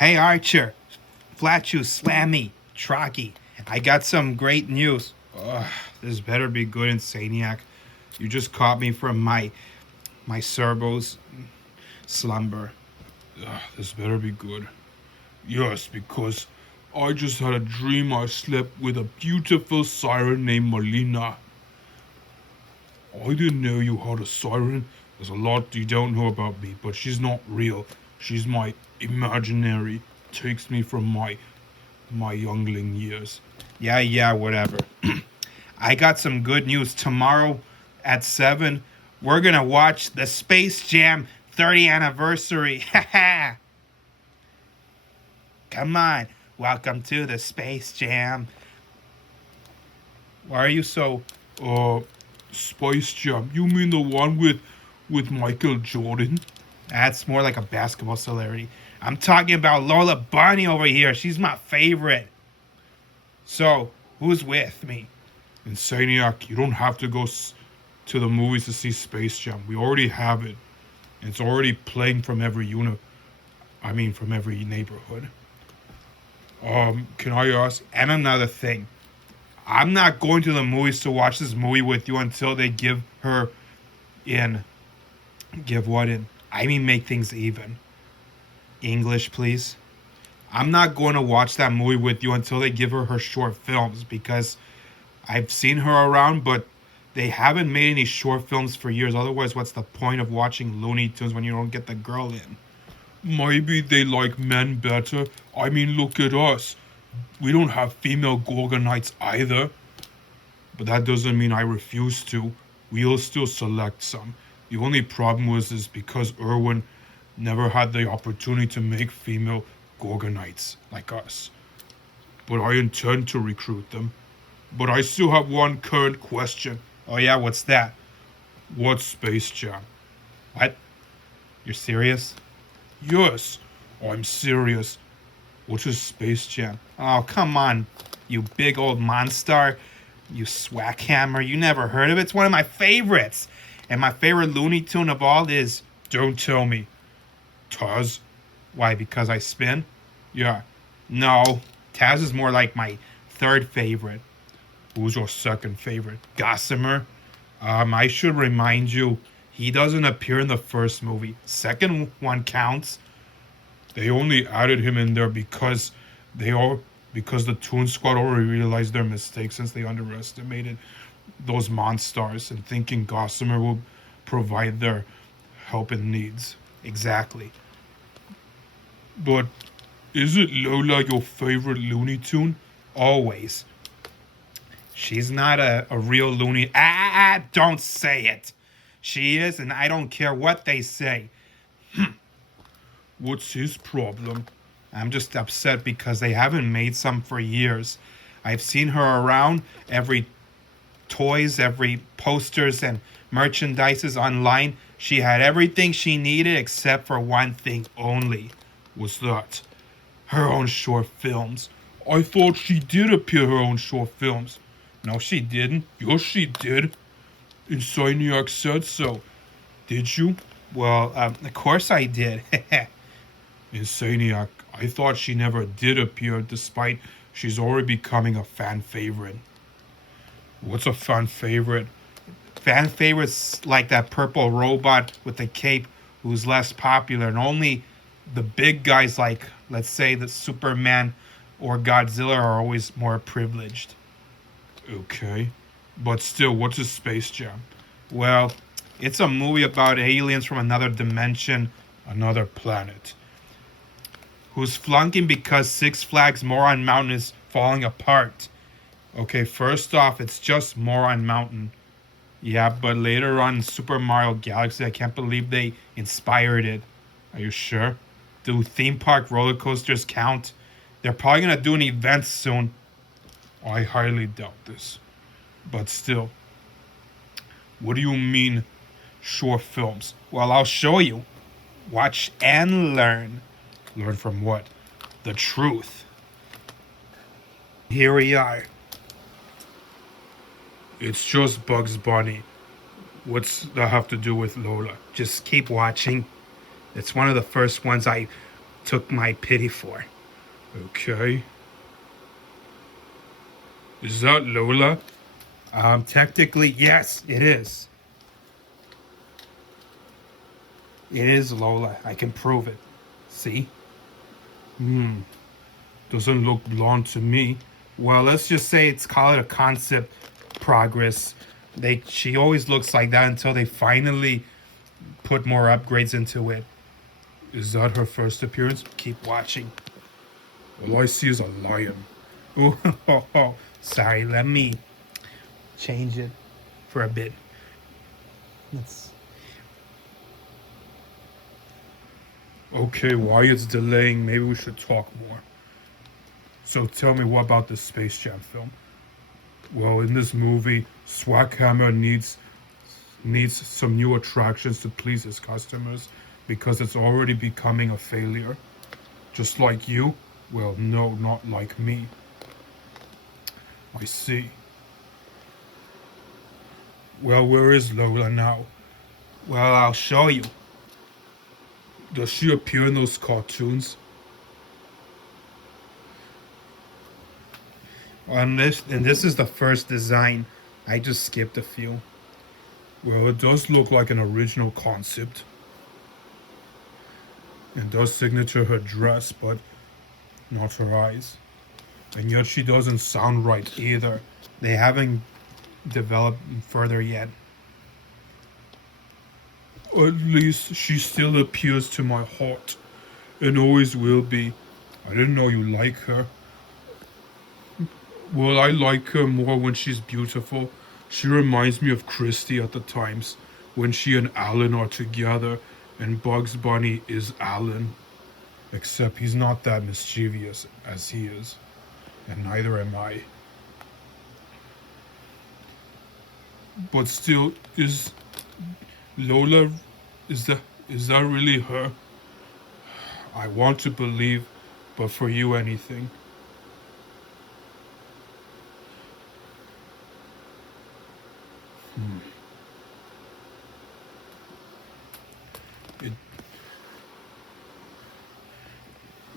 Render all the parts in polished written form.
Hey Archer, Flatchoo, Slammy, Trocky. I got some great news. This better be good, Insaniac. You just caught me from my servo's slumber. This better be good. Yes, because I just had a dream I slept with a beautiful siren named Melina. I didn't know you had a siren. There's a lot you don't know about me, but she's not real. She's my imaginary. Takes me from my youngling years. Yeah, whatever. I got some good news. Tomorrow at 7, we're gonna watch the Space Jam 30th anniversary. Come on. Welcome to the Space Jam. Why are you so Space Jam? You mean the one with Michael Jordan? That's more like a basketball celebrity. I'm talking about Lola Bunny over here. She's my favorite. So, who's with me? Insaniac, you don't have to go to the movies to see Space Jam. We already have it. It's already playing from every from every neighborhood. Can I ask? And another thing. I'm not going to the movies to watch this movie with you until they give her in. Give what in? Make things even. English, please. I'm not going to watch that movie with you until they give her short films because I've seen her around, but they haven't made any short films for years. Otherwise, what's the point of watching Looney Tunes when you don't get the girl in? Maybe they like men better. Look at us. We don't have female Gorgonites either. But that doesn't mean I refuse to. We'll still select some. The only problem is because Irwin never had the opportunity to make female Gorgonites like us. But I intend to recruit them. But I still have one current question. Oh yeah, what's that? What's Space Jam? What? You're serious? Yes, I'm serious. What is Space Jam? Oh, come on, you big old monster. You swackhammer. You never heard of it? It's one of my favorites. And my favorite Looney Tune of all is... Don't tell me. Taz? Why, because I spin? Yeah. No, Taz is more like my third favorite. Who's your second favorite? Gossamer? I should remind you, he doesn't appear in the first movie. Second one counts. They only added him in there because the Toon Squad already realized their mistake since they underestimated those monsters and thinking Gossamer will provide their help and needs. Exactly. But is it Lola your favorite Looney Tune? Always. She's not a real Looney. Don't say it. She is, and I don't care what they say. What's his problem? I'm just upset because they haven't made some for years. I've seen her around every toys, every posters and merchandises online. She had everything she needed except for one thing only. What's that? Her own short films. I thought she did appear her own short films. No, she didn't. Yes, she did. Insaniac said so. Did you? Well, of course I did. Insaniac, I thought she never did appear despite she's already becoming a fan favorite. What's a fan favorite? Fan favorites like that purple robot with the cape who's less popular, and only the big guys like, let's say, the Superman or Godzilla are always more privileged. Okay. But still, what's a Space Jam? Well, it's a movie about aliens from another dimension, another planet, who's flunking because Six Flags Moron Mountain is falling apart. Okay, first off, it's just Moron Mountain. Yeah, but later on in Super Mario Galaxy, I can't believe they inspired it. Are you sure? Do theme park roller coasters count? They're probably going to do an event soon. I highly doubt this. But still. What do you mean, short films? Well, I'll show you. Watch and learn. Learn from what? The truth. Here we are. It's just Bugs Bunny. What's that have to do with Lola? Just keep watching. It's one of the first ones I took my pity for. Okay. Is that Lola? Technically, yes, it is. It is Lola. I can prove it. See? Doesn't look blonde to me. Well, let's just say it's call it a concept progress. She always looks like that until they finally put more upgrades into it. Is that her first appearance? Keep watching. All I see is a lion. Oh, sorry. Let me change it for a bit. Let's. Okay, why it's delaying? Maybe we should talk more. So tell me, what about this Space Jam film? Well, in this movie, Swackhammer needs some new attractions to please his customers because it's already becoming a failure. Just like you? Well, no, not like me. I see. Well, where is Lola now? Well, I'll show you. Does she appear in those cartoons? And this is the first design. I just skipped a few. Well, it does look like an original concept. It does signature her dress, but not her eyes. And yet she doesn't sound right either. They haven't developed further yet. At least she still appeals to my heart, and always will be. I didn't know you like her. Well, I like her more when she's beautiful. She reminds me of Christy at the times, when she and Alan are together, and Bugs Bunny is Alan. Except he's not that mischievous as he is, and neither am I. But still, is Lola, is that really her? I want to believe, but for you, anything. It,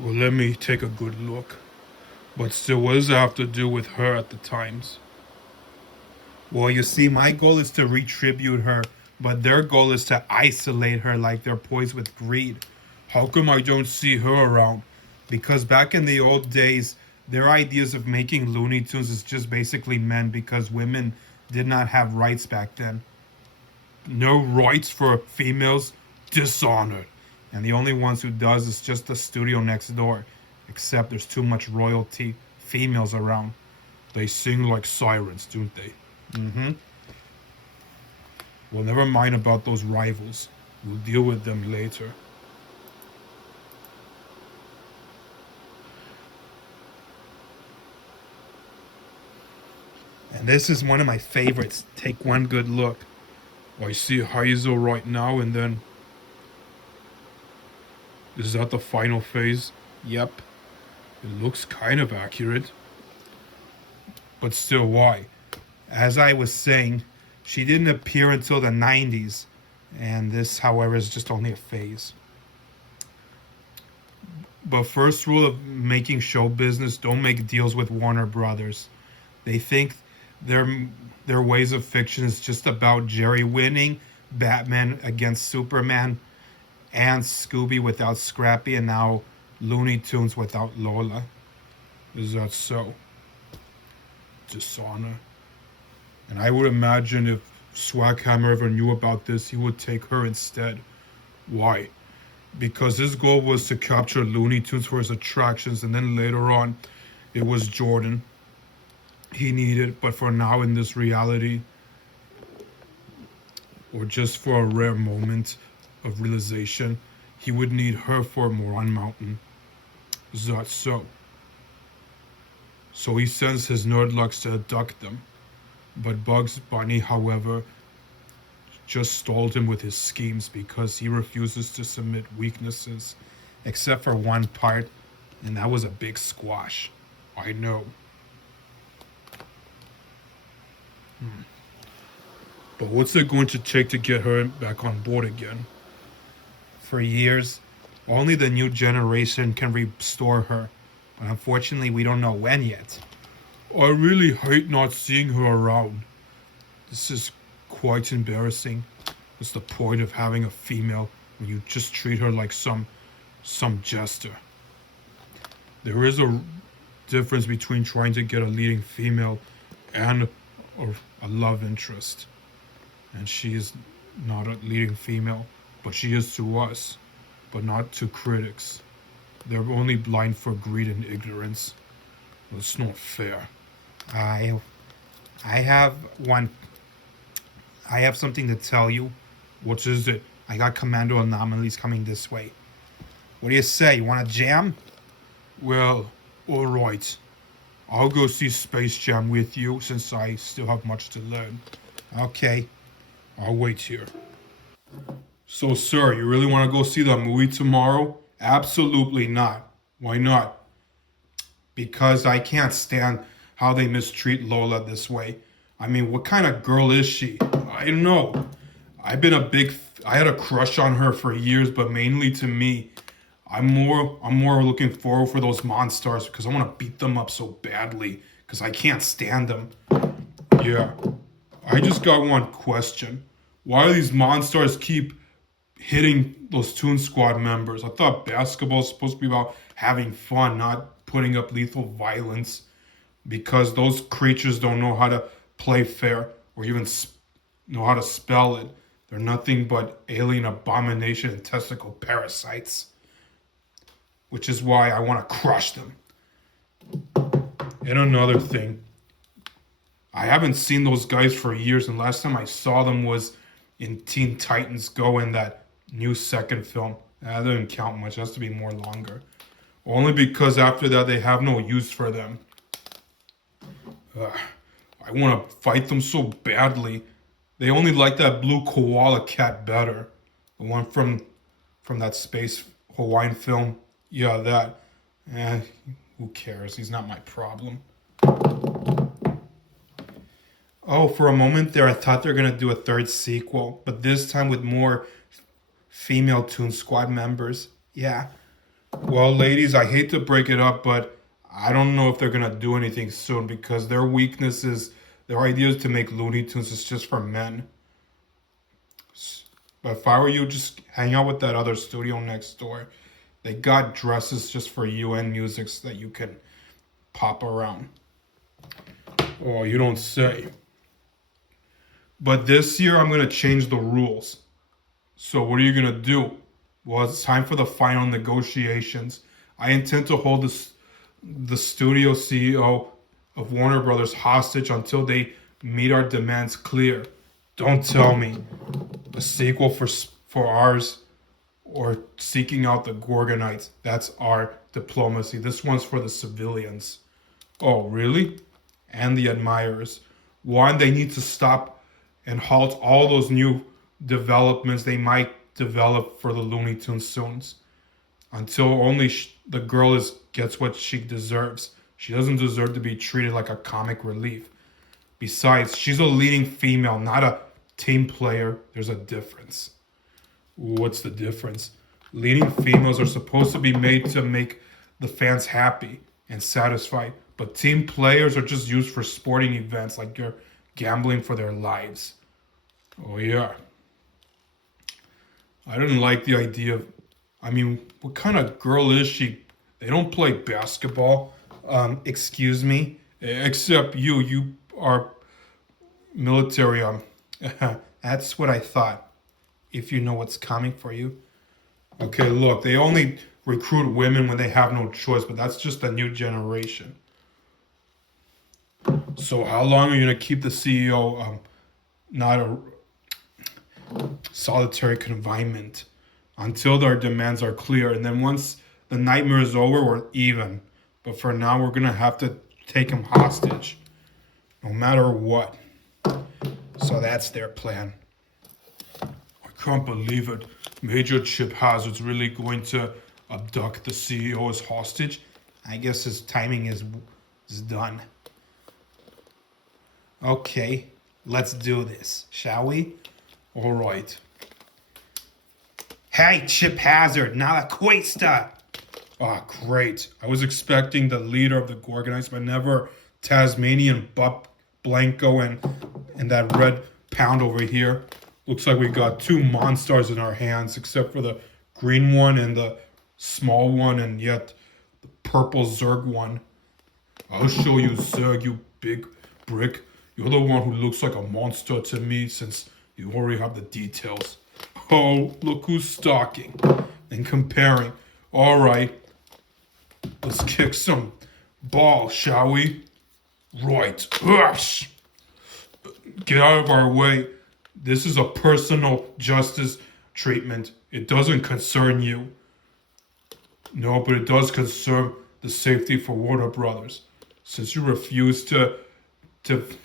well, let me take a good look. But still, what does it have to do with her at the times? Well, you see, my goal is to retribute her, but their goal is to isolate her like they're poised with greed. How come I don't see her around? Because back in the old days, their ideas of making Looney Tunes is just basically men because women did not have rights back then. No rights for females? Dishonored. And the only ones who does is just the studio next door. Except there's too much royalty females around. They sing like sirens, don't they? Mm-hmm. Well, never mind about those rivals. We'll deal with them later. And this is one of my favorites. Take one good look. I see Heizo right now, and then... Is that the final phase? Yep. It looks kind of accurate. But still, why? As I was saying, she didn't appear until the 90s. And this, however, is just only a phase. But first rule of making show business, don't make deals with Warner Brothers. They think their ways of fiction is just about Jerry winning, Batman against Superman, and Scooby without Scrappy, and now Looney Tunes without Lola. Is that so? Dishonor. And I would imagine if Swackhammer ever knew about this, he would take her instead. Why? Because his goal was to capture Looney Tunes for his attractions, and then later on, it was Jordan he needed. But for now, in this reality, or just for a rare moment of realization, he would need her for Moron Mountain. Is that so? So he sends his nerdlucks to abduct them. But Bugs Bunny, however, just stalled him with his schemes because he refuses to submit weaknesses, except for one part, and that was a big squash. I know. But what's it going to take to get her back on board again? For years, Only the new generation can restore her. But unfortunately, we don't know when yet. I really hate not seeing her around. This is quite embarrassing. What's the point of having a female when you just treat her like some jester? There is a difference between trying to get a leading female and a love interest. And she is not a leading female, but she is to us, but not to critics. They're only blind for greed and ignorance. It's not fair. I I have one. I have something to tell you. What is it? I got commando anomalies coming this way. What do you say? You want to jam? Well, all right. I'll go see Space Jam with you since I still have much to learn. Okay. I'll wait here. So, sir, you really want to go see the movie tomorrow? Absolutely not. Why not? Because I can't stand how they mistreat Lola this way. I mean, what kind of girl is she? I don't know. I had a crush on her for years, but mainly to me, I'm more looking forward for those monsters because I want to beat them up so badly because I can't stand them. Yeah. I just got one question. Why do these monsters keep hitting those Toon Squad members? I thought basketball is supposed to be about having fun, not putting up lethal violence. Because those creatures don't know how to play fair or even know how to spell it. They're nothing but alien abomination and testicle parasites. Which is why I want to crush them. And another thing, I haven't seen those guys for years, and last time I saw them was in Teen Titans Go in that new second film. That doesn't count much, it has to be more longer. Only because after that they have no use for them. I want to fight them so badly. They only like that blue koala cat better. The one from that space Hawaiian film. Yeah, that. Who cares? He's not my problem. Oh, for a moment there, I thought they were going to do a third sequel, but this time with more female Toon Squad members. Yeah. Well, ladies, I hate to break it up, but I don't know if they're going to do anything soon because their weakness is their idea is to make Looney Tunes is just for men. But if I were you, just hang out with that other studio next door. They got dresses just for you and musics that you can pop around. Oh, you don't say. But this year, I'm going to change the rules. So what are you going to do? Well, it's time for the final negotiations. I intend to hold the studio CEO of Warner Brothers hostage until they meet our demands clear. Don't tell me. A sequel for ours or seeking out the Gorgonites. That's our diplomacy. This one's for the civilians. Oh, really? And the admirers. One, they need to stop and halt all those new developments they might develop for the Looney Tunes soon. Until only the girl gets what she deserves. She doesn't deserve to be treated like a comic relief. Besides, she's a leading female, not a team player. There's a difference. What's the difference? Leading females are supposed to be made to make the fans happy and satisfied, but team players are just used for sporting events like you're gambling for their lives. Oh, yeah. I didn't like the idea of, what kind of girl is she? They don't play basketball. Excuse me? Except you are military. That's what I thought. If you know what's coming for you. Okay, look, they only recruit women when they have no choice, but that's just a new generation. So how long are you going to keep the CEO not a solitary confinement until their demands are clear? And then once the nightmare is over, we're even. But for now, we're going to have to take him hostage, no matter what. So that's their plan. I can't believe it. Major Chip Hazard's really going to abduct the CEO as hostage. I guess his timing is done. Okay, let's do this, shall we? All right. Hey, Chip Hazard, nada cuesta. Ah, great. I was expecting the leader of the Gorgonites, but never Tasmanian Bup Blanco and that red pound over here. Looks like we got two monsters in our hands, except for the green one and the small one, and yet the purple Zerg one. I'll show you, Zerg, you big brick. You're the one who looks like a monster to me since you already have the details. Oh, look who's stalking and comparing. All right, let's kick some ball, shall we? Right. Get out of our way. This is a personal justice treatment. It doesn't concern you. No, but it does concern the safety for Warner Brothers. Since you refuse to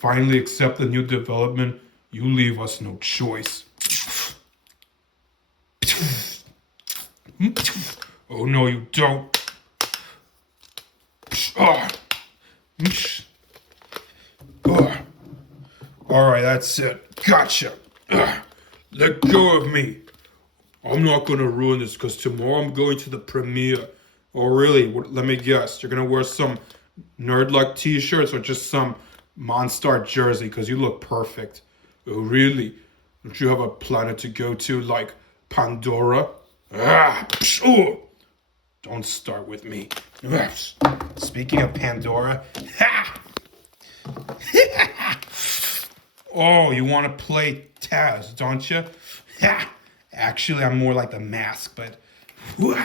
finally accept the new development, you leave us no choice. Oh no, you don't. Alright, that's it. Gotcha. Let go of me. I'm not gonna ruin this because tomorrow I'm going to the premiere. Oh really? Let me guess. You're gonna wear some Nerd Luck t-shirts or just some Monstar jersey because you look perfect. Oh really? Don't you have a planet to go to like Pandora? Don't start with me. Speaking of Pandora, oh, you want to play Taz, don't you? Actually, I'm more like the Mask, but what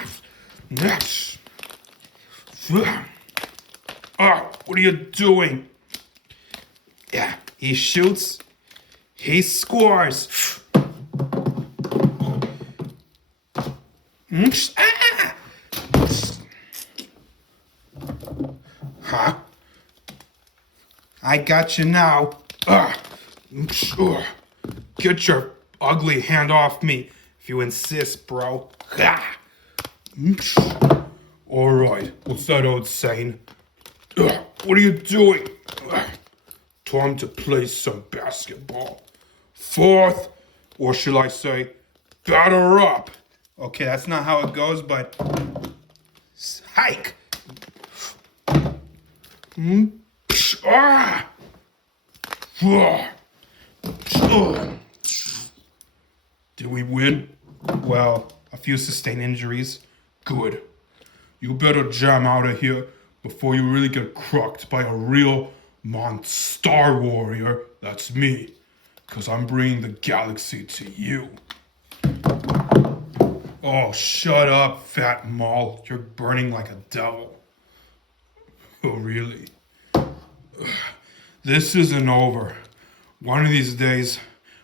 are you doing? Yeah, he shoots, he scores. Huh? I got you now. Get your ugly hand off me if you insist, bro. Alright, what's that old saying? What are you doing? Time to play some basketball. Fourth, or shall I say, batter up. Okay, that's not how it goes, but hike. Did we win? Well, a few sustained injuries. Good. You better jam out of here before you really get crocked by a real Monstar warrior. That's me. Because I'm bringing the galaxy to you. Oh, shut up, fat mall. You're burning like a devil. Oh, really? This isn't over. One of these days,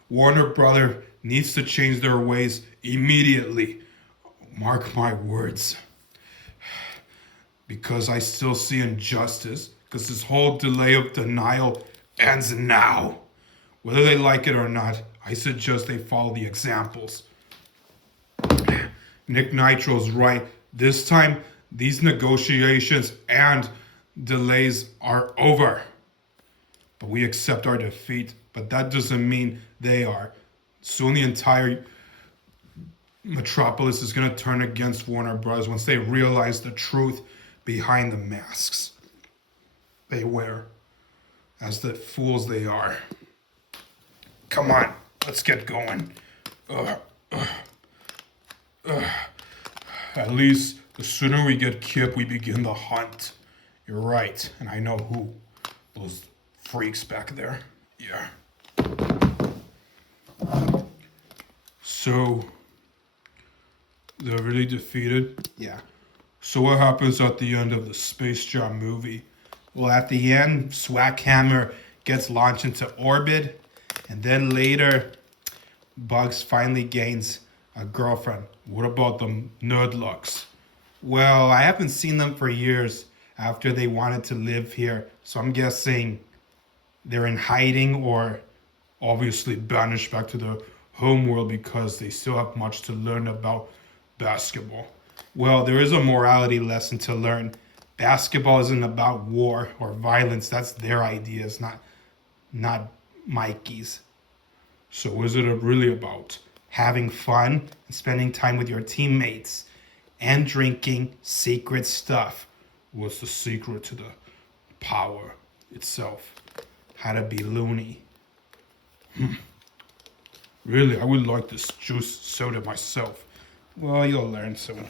Warner Brother needs to change their ways immediately. Mark my words. Because I still see injustice. Because this whole delay of denial ends now. Whether they like it or not, I suggest they follow the examples. Nick Nitro's right. This time, these negotiations and delays are over. But we accept our defeat. But that doesn't mean they are. Soon the entire metropolis is going to turn against Warner Bros. Once they realize the truth behind the masks they wear as the fools they are. Come on, let's get going. At least the sooner we get Kip, we begin the hunt. You're right, and I know who. Those freaks back there. Yeah. So, they're really defeated? Yeah. So what happens at the end of the Space Jam movie? Well, at the end, Swackhammer gets launched into orbit, and then later, Bugs finally gains a girlfriend. What about the Nerdlucks? Well, I haven't seen them for years after they wanted to live here, so I'm guessing they're in hiding or obviously banished back to their homeworld because they still have much to learn about basketball. Well, there is a morality lesson to learn. Basketball isn't about war or violence. That's their ideas, not Mikey's. So what is it really about? having fun, and spending time with your teammates, and drinking secret stuff was the secret to the power itself. How to be loony. Really, I would like this juice soda myself. Well, you'll learn soon.